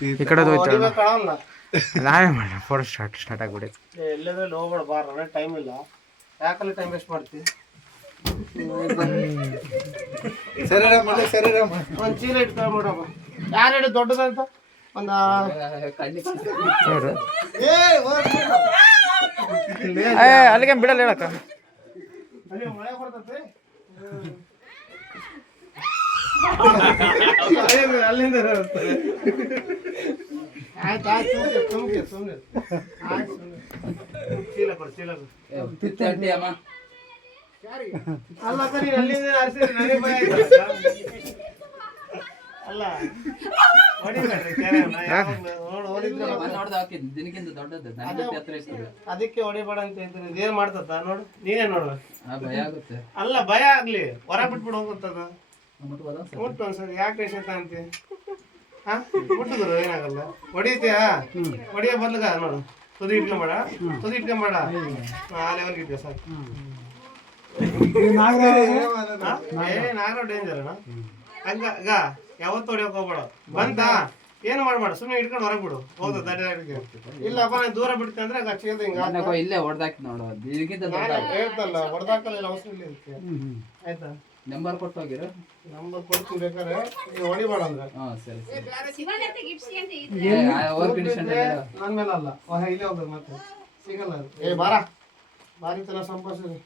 ಈ ಕಡೆ ಹೋಯ್ತು. ನಾವೇ ಮಾಡಿ ಫೋಟೋ ಸ್ಟಾರ್ಟ್ ಸ್ಟಾರ್ಟ್ ಆಗ್ಬಿಡಿ ಏ, ಎಲ್ಲಾದ್ರಲ್ಲಿ ಹೋಗ್ಬೇಡ ಬಾರ ಟೈಮ್ ಇಲ್ಲ. ಯಾಕಲ್ಲಿ ಟೈಮ್ ವೇಸ್ಟ್ ಮಾಡ್ತಿ? ಸರಿ ರಮ್ಮ ಸರಿ ರಮ್ಮ ಒಂದು ಚೀಲ ಇಟ್ಕೊಂಡ್ಬಿಡಪ್ಪ ಯಾರು ಹೇಳಿ ದೊಡ್ಡದಂತ? ಒಂದು ಏ ಅಲ್ಲಿಗೆ ಬಿಡಲ್ಲ ಹೇಳಕ್ಕ? ಅಲ್ಲಿ ಮಳೆ ಬರ್ತೈತೆ. ಅಲ್ಲಿಂದ ಆಯ್ತು ಆಯ್ತು ಸುಮ್ಕೆ ಸುಮ್ನೆ ಆಯ್ತು ಸುಮ್ನೆ ಚೀಲ ಕೊಡು ಚೀಲ ಕೊಡು ಅಲ್ಲ ಅದಕ್ಕೆ ಹೊಡಿಬೇಡ ಅಂತ ಹೇಳ್ತೀನಿ ಏನ್ ಮಾಡ್ತದ ನೋಡು ನೀನೇ ನೋಡುವ ಆ ಭಯ ಆಗುತ್ತೆ. ಅಲ್ಲ ಭಯ ಆಗ್ಲಿ. ಹೊರ ಬಿಟ್ಬಿಡು ಹೋಗುತ್ತದ. ಮುಟ್ಬೋದಾ ಸರ್? ಯಾಕೆ ಟೆನ್ಷನ್ ತಗೊಂತಿ ಹಾಂ? ಮುಟ್ಟಿದ್ರು ಏನಾಗಲ್ಲ. ಹೊಡಿತೀಯಾ? ಹೊಡಿಯೋ ಬದ್ಲಗ ನೋಡು. ತುದಿ ಇಟ್ಕೊಂಬೇಡ. ತುದಿ ಇಟ್ಕೊಂಬೇಡ. ಆ ಲೆವೆಲ್ಗೆ ಇದ್ದೆ ಸಾಕು. ಹಾ? ಏ ನಾಗರ ಡೇಂಜರ್ ಅಣ್ಣ. ಹಂಗ ಈಗ ಯಾವತ್ತು ಹೊಡಿಯೋಕೆ ಹೋಗ್ಬೇಡ. ಬಂತ? ಏನು ಮಾಡ್ಬೇಡ ಸುಮ್ಮನೆ ಇಟ್ಕೊಂಡು ಹೊರಗೆ ಬಿಡು. ಹೋದ ದಡ್ಡ ಇಲ್ಲಪ್ಪ ನಾನು ದೂರ ಬಿಡ್ತೀನಿ ಅಂದ್ರೆ ಆಗ ಚೀಲ ಹಿಂಗ ಇಲ್ಲೇ ಹೊಡೆದಾಕಿ ನೋಡು ಹೇಳ್ತಲ್ಲ ಹೊಡೆದಾಕಲ್ಲ ಅವಸರ ಇಲ್ಲ ಆಯ್ತಾ? ನಂಬರ್ ಕೊಟ್ಟು ಹೋಗಿರು ನಂಬರ್ ಕೊಡ್ತೀನಿ ಬೇಕಾದ್ರೆ ನೀವು ಹೊಡಿಬೇಡ ಅಂದ್ರೆ. ಹಾ ಸರಿ ಸರಿ. ಓವರ್ ಕಂಡೀಷನ್ ನನ್ನ ಮೇಲೆ ಅಲ್ಲ. ವಾಹ ಇಲ್ಲೇ ಹೋಗ್ಬೇಕು ಮತ್ತೆ. ಸಿಗಲ್ಲ ಅದು. ಏ ಬಾರ. ಬಾರಿ ತರ ಸಂಪಾದಿಸಿ